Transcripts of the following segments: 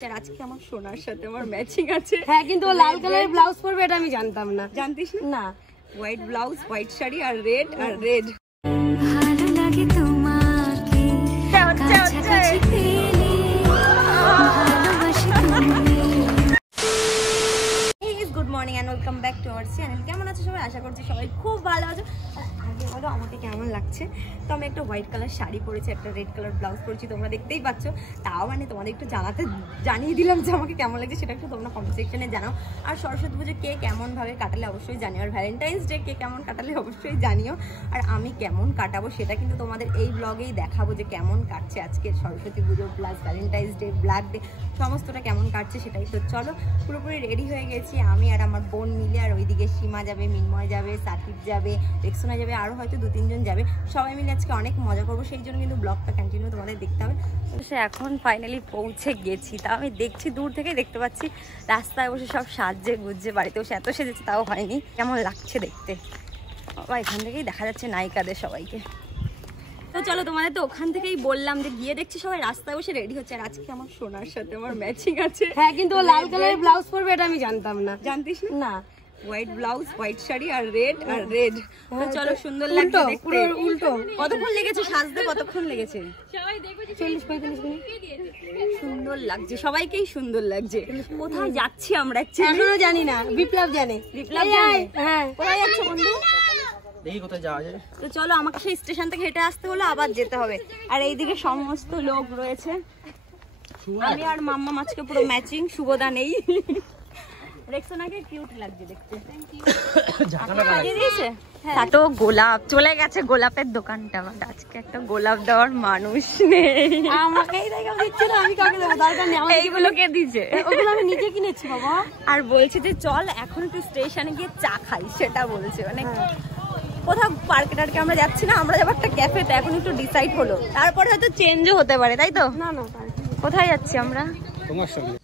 আজকে আমার সোনার সাথে আমার ম্যাচিং আছে। হ্যাঁ, কিন্তু ও লাল কালারের ব্লাউজ পরবে এটা আমি জানতাম না। জানতিস না? হোয়াইট ব্লাউজ, হোয়াইট শাড়ি আর রেড আর রেড। ভালো লাগে তোমাকে কাছাকাছি পেলে ভালোবাসি তুমি। Good morning and welcome back to our channel. কেমন আছো সবাই? আশা করছি সবাই খুব ভালো আছো। আগে বলো আমাকে কেমন লাগছে। তো আমি একটা হোয়াইট কালার শাড়ি পরেছি, একটা রেড কালার ব্লাউজ পরেছি, তোমরা দেখতেই পাচ্ছ। তাও মানে তোমাদের একটু জানিয়ে দিলাম যে আমাকে কেমন লাগছে, সেটা একটু তোমরা কমেন্ট সেকশনে জানাও। আর সরস্বতী পুজো কে কেমনভাবে কাটালে অবশ্যই জানিও, আর ভ্যালেন্টাইন্স ডে কে কেমন কাটালে অবশ্যই জানিও। আর আমি কেমন কাটাবো সেটা কিন্তু তোমাদের এই ব্লগেই দেখাবো, যে কেমন কাটছে আজকে সরস্বতী পুজো plus Valentine's day, black day, সমস্তটা কেমন কাটছে সেটাই। তো চলো, পুরোপুরি রেডি হয়ে গেছি আমি আর আমার বোন মিলে। আর ওইদিকে সীমা যাবে, মিনময় যাবে, সাকিব যাবে, রেক্সোনা যাবে, আরও হয়তো 2-3 জন যাবে। সবাই মিলে আজকে অনেক মজা করবো, সেই জন্য কিন্তু ব্লগটা কন্টিনিউ তোমাদের দেখতে হবে। সে এখন ফাইনালি পৌঁছে গেছি। তা আমি দেখছি, দূর থেকে দেখতে পাচ্ছি রাস্তায় বসে সব সাজছে গুজছে, বাড়িতে বসে এত সেজেছে তাও হয়নি। কেমন লাগছে দেখতে, বাবা এখান থেকেই দেখা যাচ্ছে নায়িকাদের সবাইকে। তো চলো, তোমাদের তো ওখান থেকেই বললাম যে গিয়ে দেখছি সবাই রাস্তায় বসে রেডি হচ্ছে। আর আজকে আমার সোনার সাথে আমার ম্যাচিং আছে। হ্যাঁ, কিন্তু ও লাল কালারের ব্লাউজ পরবে এটা আমি জানতাম না। জানতিস না? হোয়াইট ব্লাউজ, হোয়াইট শাড়ি আর রেড আর রেড। তো চলো, সুন্দর লাগছে দেখতে। পুরো উল্টো। কতক্ষণ লেগেছে সাজতে? কতক্ষণ লেগেছে? 40-45 মিনিট। সুন্দর লাগছে, সবাইকেই সুন্দর লাগছে। কোথায় যাচ্ছি আমরা? এখনো জানি না, বিপ্লব জানে। বিপ্লব জানে? হ্যাঁ। কোথায় যাচ্ছে বন্ধু? দেখি কোথায় যাওয়া যায়। তো চলো, আমাকে সেই স্টেশন থেকে হেঁটে আসতে হলো, আবার যেতে হবে। আর এইদিকে সমস্ত লোক রয়েছে। আমি আর মাম্মা মাছকে পুরো ম্যাচিং, শুভদা নেই। রেক্সোনাকে কিউট লাগছে দেখতে। এত গোলাপ চলে গেছে, গোলাপের দোকানটা। আজকে একটা গোলাপ দেওয়ার মানুষ নেই। আমাকেই দেখা দিচ্ছে না, আমি কাকে দেবো? দরকার নেই। এইগুলোকে দিছে, ওগুলো আমি নিজে কিনেছি বাবা। আর বলছে যে চল এখন একটু স্টেশনে গিয়ে চা খাই, সেটা বলছে। মানে কোথাও পার্কে টার্কে আমরা যাচ্ছি না, আমরা যাবো একটা ক্যাফেতে। এখন একটু ডিসাইড হলো, তারপরে হয়তো চেঞ্জও হতে পারে, তাই তো? না না, কোথায় যাচ্ছি আমরা? তোমার সঙ্গে।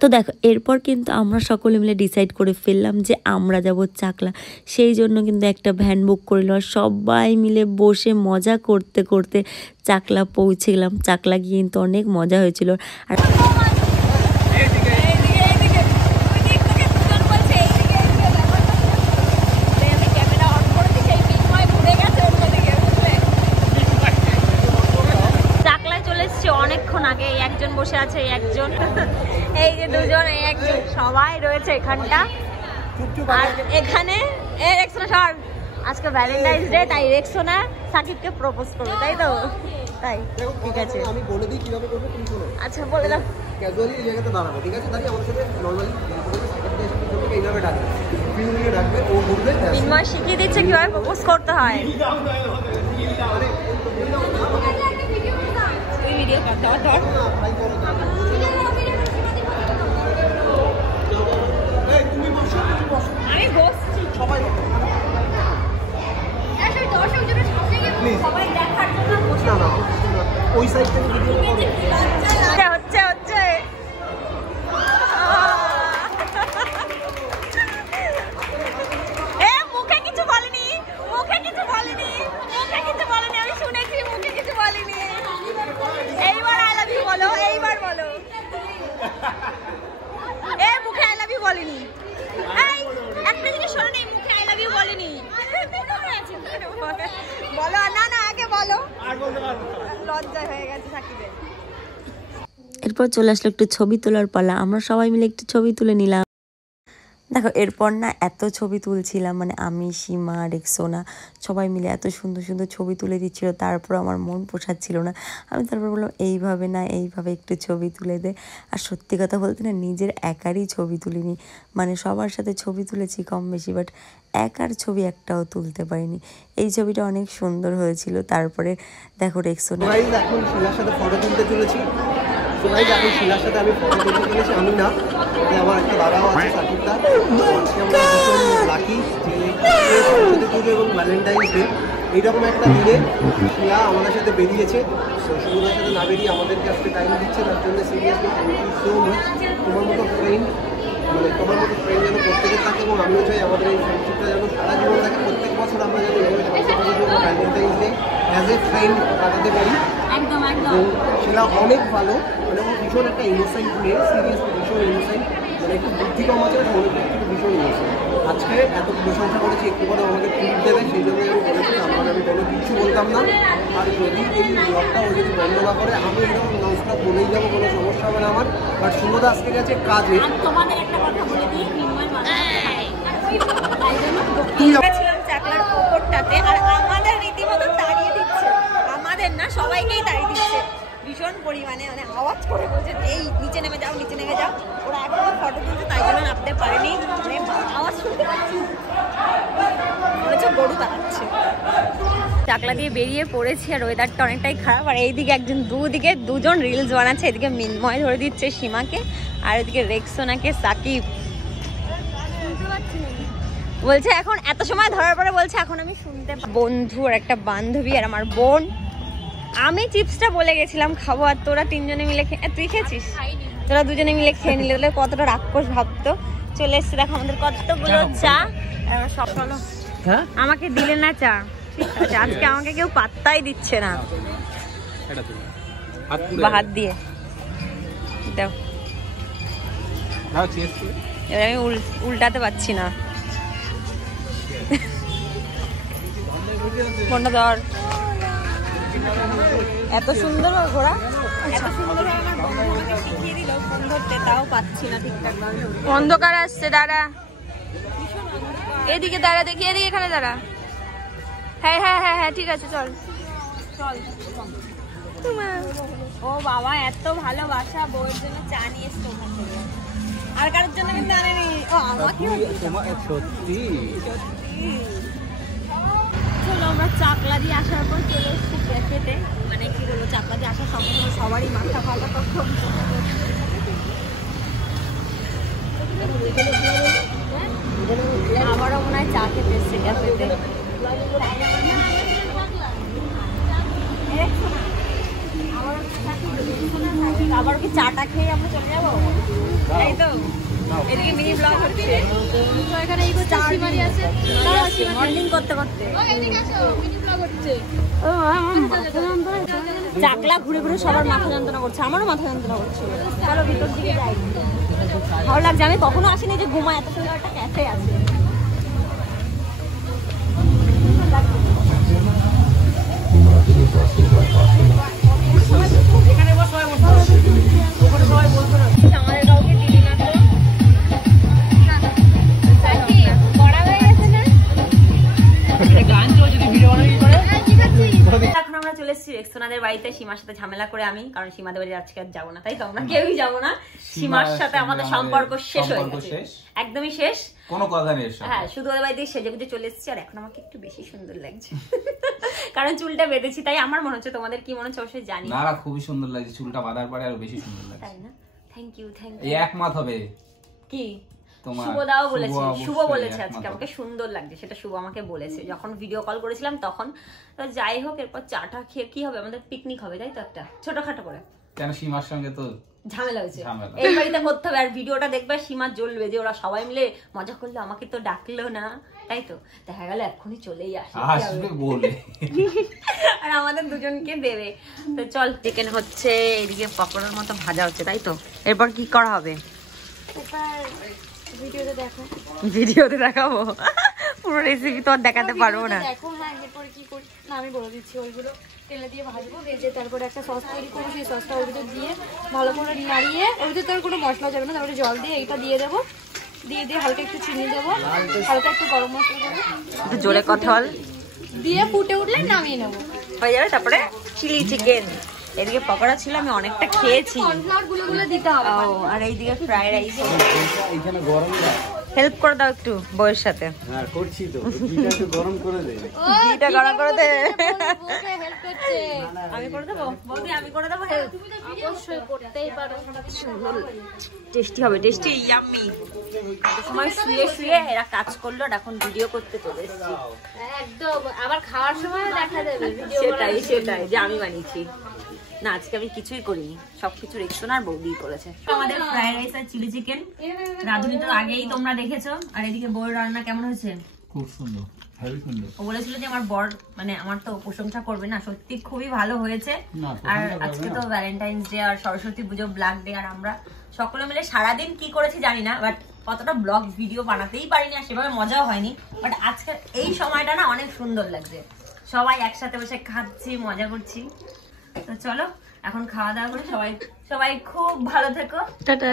তো দেখো, এরপর কিন্তু আমরা সকলে মিলে ডিসাইড করে ফেললাম যে আমরা যাব চাকলা। সেই জন্য কিন্তু একটা ভ্যান বুক করলো, আর সবাই মিলে বসে মজা করতে করতে চাকলা পৌঁছে গেলাম। চাকলা গিয়ে কিন্তু অনেক মজা হয়েছিল। আর অনেকক্ষণ আগে একজন বসে আছে, একজন, এই যে দুজন, এই একজন, সবাই রয়েছে এখানটা। আর এখানে আজকে ভ্যালেন্টাইন্স ডে, তাই রেক্সোনা সাকিবকে প্রপোজ করবে, তাই তো? তাই ঠিক আছে, আমি বলে দিই কিভাবে করবে, তুমি শোনো। আচ্ছা বলে দাও। ক্যাজুয়ালি এই জায়গাতে দাঁড়াবো, ঠিক আছে? দাঁড়িয়ে আমার সাথে নরমালি এইভাবে ডাকবে, ফিঙ্গার ডাকবে, ও ঘুরবে। মিনময় শিখিয়ে দিচ্ছে কিভাবে প্রপোজ করতে হয়। ভিডিও ধর। আমি বসছি, সবাই সবাই দেখার জন্য বসে। না না, ওই সাইড থেকে ভিডিও করো। হচ্ছে হচ্ছে মুখে কিছু বলেনি, মুখে কিছু বলেনি, মুখে কিছু বলেনি। আমি শুনেছি, মুখে কিছু বলেনি। এইবার আই লাভ ইউ বলো, এইবার বলো। মুখে আই লাভ ইউ বলেনি। এই একটা জিনিস শোনো, নেই মুখে আই লাভ ইউ বলেনি। বলো না, না আগে বলো। লজ্জা হয়ে গেছে সাকিবের। এরপর চলে আসলো একটু ছবি তোলার পালা। আমরা সবাই মিলে একটু ছবি তুলে নিলাম। দেখো, এরপর না এত ছবি তুলছিলাম, মানে আমি, সীমা, রেক্সোনা সবাই মিলে এত সুন্দর সুন্দর ছবি তুলে দিচ্ছিল। তারপর আমার মন পোষাচ্ছিল না। আমি তারপর বললাম এইভাবে না, এইভাবে একটু ছবি তুলে দে। আর সত্যি কথা বলতে না, নিজের একারই ছবি তুলিনি, মানে সবার সাথে ছবি তুলেছি কম বেশি, বাট একার ছবি একটাও তুলতে পারিনি। এই ছবিটা অনেক সুন্দর হয়েছিল। তারপরে দেখো রেক্সোনা এখন শিলার সাথে ফটো তুলতে চলেছি। এখন শিলার সাথে আমি ফটো তুলতে চলেছি, আমি না, আমার একটা দাদাও আছে সাকিবদা। আজকে আমরা ভীষণ লাকি যে সরস্বতী পুজো এবং ভ্যালেন্টাইন্স ডে এইরকম একটা দিনে শিলা আমাদের সাথে বেরিয়েছে। শুভদার সাথে না বেরিয়ে আমাদেরকে আজকে টাইম দিচ্ছে, তার জন্য seriously thank you so much. তোমার মতো ফ্রেন্ড, মানে তোমার মতো ফ্রেন্ড যেন প্রত্যেকের থাকে, এবং আমিও চাই আমাদের এই ফ্রেন্ডশিপটা যেন সারা জীবন থাকে। প্রত্যেক বছর আমরা যেন সরস্বতী পুজো এবং Valentine's day as a friend কাটাতে পারি। একদম একদম। শিলা অনেক ভালো, মানে ভীষণ একটা ইনোসেন্ট মেয়ে, সিরিয়াস ভীষণ ইনোসেন্ট, মানে একটু বুদ্ধি কম আছে, মনে করছি ভীষণ ইনোসেন্ট। আজকে এত প্রশংসা করেছি, একটু করে আমাকে ট্রিট দেবে, সেই জন্য আমি বলেছি আমার আমি কোনো কিছু বলতাম না। আর যদি এই ব্লগটা ও যদি বন্ধ না করে আমি এরকম ননস্টপ বলেই যাবো, কোনো সমস্যা হবে না আমার। বাট শুভদা আজকে গেছে কাজে। তোমাদের একটা কথা বলে দিই, ছিলাম চাকলার ওপরটাতে, আর আমাদের রীতিমতো তাড়িয়ে দিচ্ছে, আমাদের না সবাইকেই তাড়িয়ে দিচ্ছে ভীষণ পরিমাণে, মানে আওয়াজ করে বলছে এই নিচে নেমে যাও, নিচে নেমে যাও। ওরা এখনো ফটো তুলছে, তাই জন্য নামতে পারেনি, মানে আওয়াজ শুনতে পাচ্ছি, মনে হচ্ছে গরু তাড়াচ্ছে। চাকলা দিয়ে বেরিয়ে পড়েছি, আর ওয়েদারটা অনেকটাই খারাপ, আর এইদিকে দুদিকে দুজন রিলস বানাচ্ছে, এদিকে মিনময় ধরে দিচ্ছে সীমাকে, আর এদিকে রেক্সোনাকে সাকিব বলছে এখন এত সময় ধরার পরে বলছে এখন আমি শুনতে। বন্ধু আর একটা বান্ধবী আর আমার বোন, আমি চিপসটা বলে গেছিলাম খাবো, আর তোরা তিনজনে মিলে তুই খেয়েছিস, তোরা দুজনে মিলে খেয়ে নিলে তাহলে কতটা রাক্ষস ভাবতো। চলে এসছে দেখো আমাদের কতগুলো চা, সব হলো আমাকে দিলে না চা, ঠিক আছে আজকে আমাকে কেউ পাত্তাই দিচ্ছে না, হাত দিয়ে দাও, এবার আমি উল্টাতে পারছি না, ফোনটা ধর। এত সুন্দর ঘোড়া, এত সুন্দর আমার বন্ধু আমাকে শিখিয়ে দিল ফোন ধরতে, তাও পাচ্ছি না ঠিকঠাক ভাবে। অন্ধকার আসছে, দাঁড়া এদিকে, দাঁড়া দেখি এদিকে, এখানে দাঁড়া। হ্যাঁ হ্যাঁ হ্যাঁ হ্যাঁ ঠিক আছে, চল চল। ও বাবা এত ভালোবাসা, বউয়ের জন্য চা নিয়ে এসছে ওখান থেকে, আর কারোর জন্য কিন্তু আনেনি। ও আমাকে সত্যি চলো আমরা চাকলা দিয়ে আসার পর চলে এসেছি ক্যাফেতে, মানে কি বলবো চাকলা দিয়ে আসার সঙ্গে সঙ্গে সবারই মাথা ফাটা তখন। আবারও মনে হয় চা খেতে এসছে ক্যাফেতে, আবার কি চাটা খেয়ে আমরা চলে যাবো, তাই তো? এদিকে মিনি ব্লগ হচ্ছে, এখানে এই চাষিমারি আছে মর্নিং করতে করতে, চাকলা ঘুরে ঘুরে সবার মাথা যন্ত্রণা করছে, আমারও মাথা যন্ত্রণা করছিল। চলো ভিতর দিকে যাই, ভালো লাগছে, আমি কখনো আসিনি যে ঘুমায়, এত সুন্দর একটা ক্যাফে আছে। আমাদের কাউকে দিলি না তো, এখন আমরা চলে এসেছি রেক্সোনাদের বাড়িতে, সীমার সাথে ঝামেলা করে আমি, কারণ সীমাদের বাড়ি আজকে আর যাবো না, তাই তো আমরা কেউই যাবো না। সীমার সাথে আমাদের সম্পর্ক শেষ হয়ে গেছে, একদমই শেষ, কোনো কথা নেই। হ্যাঁ শুধু ওদের বাড়িতে সেজে গুজে চলে এসেছি, আর এখন আমাকে একটু বেশি সুন্দর লাগছে কারণ চুলটা বেঁধেছি, তাই আমার মনে হচ্ছে, তোমাদের কি মনে হচ্ছে অবশ্যই জানি না। খুবই সুন্দর লাগছে, চুলটা বাঁধার পরে আরো বেশি সুন্দর লাগছে, তাই না? থ্যাংক ইউ থ্যাংক এই ইউ। একমত হবে কি তোমার? শুভদাও বলেছে, শুভ অবশ্যই বলেছে একমত আজকে হবে। আমাকে সুন্দর লাগছে, সেটা শুভ আমাকে বলেছে যখন ভিডিও কল করেছিলাম তখন। তো যাই হোক, এরপর চাটা খেয়ে কি হবে, আমাদের পিকনিক হবে, তাই তো? একটা ছোটখাটো করে, কেন সীমার সঙ্গে তো ঝামেলা হয়েছে, এই বাড়িতে করতে হবে, আর ভিডিওটা দেখবে সীমা জ্বলবে যে ওরা সবাই মিলে মজা করলো, আমাকে তো ডাকলো না, তাই তো? দেখা গেল এক্ষুনি চলেই আসবে বলে, আর আমাদের দুজনকে দেবে। তো চল, চিকেন হচ্ছে, এদিকে পকোড়ার মতো ভাজা হচ্ছে, তাই তো? এরপর কি করা হবে? ভিডিওতে দেখো, ভিডিওতে দেখাবো, পুরো রেসিপি তো আর দেখাতে পারবো না। দেখো। হ্যাঁ এরপরে কি করি না আমি বলে দিচ্ছি, ওইগুলো তেলে দিয়ে ভাজবো, ভেজে তারপরে একটা সস তৈরি করবো, সেই সসটা ওর ভিতরে দিয়ে ভালো করে নাড়িয়ে, ওর ভিতরে তোর কোনো মশলা যাবে না, তারপরে জল দিয়ে এইটা দিয়ে দেবো, দিয়ে হালকা একটু চিনি দেবো, হালকা একটু গরম মশলা দেবো, একটু জোরে কথা বল, দিয়ে ফুটে উঠলে নামিয়ে নেবো, হয়ে যাবে। তারপরে চিলি চিকেন, এদিকে পকোড়া ছিল, আমি অনেকটা খেয়েছি। কর্নফ্লাওয়ার গুলো দিতে হবে, ও, আর এইদিকে ফ্রাইড রাইস। এখানে গরম হেল্প করে দাও একটু বউয়ের সাথে। হ্যাঁ করছি তো, ঘিটা একটু গরম করে দে, ঘিটা গরম করে দে। ওকে হেল্প করছে, আমি করে দেবো বৌদি, আমি করে দেবো হেল্প। অবশ্যই করতেই পারো। টেস্টি হবে, টেস্টি ইয়াম্মি। সময় শুয়ে শুয়ে এরা কাজ করলো, আর এখন ভিডিও করতে চলে এসেছি। একদম, আবার খাওয়ার সময় দেখা যাবে ভিডিও। সেটাই সেটাই যে আমি বানিয়েছি না, আজকে আমি কিছুই করিনি, সবকিছু রেক্সোনার বৌদি করেছে। আমাদের ফ্রাইড রাইস আর চিলি চিকেন রাঁধুনি তো আগেই তোমরা দেখেছো, আর এদিকে বউয়ের রান্না কেমন হয়েছে? খুব সুন্দর, হেভি সুন্দর। ও বলেছিল যে আমার বর মানে আমার তো প্রশংসা করবে না, সত্যি খুবই ভালো হয়েছে। না, আর প্রশংসা করবে আজকে না। তো ভ্যালেন্টাইন্স ডে আর সরস্বতী পুজো ব্ল্যাক ডে, আর আমরা সকলে মিলে সারাদিন কি করেছি জানি না, বাট কতটা ব্লগ ভিডিও বানাতেই পারিনি আর সেভাবে মজাও হয়নি। বাট আজকে এই সময়টা না অনেক সুন্দর লাগছে, সবাই একসাথে বসে খাচ্ছি, মজা করছি। তো চলো এখন খাওয়া দাওয়া করে সবাই খুব ভালো থেকো, টাটা।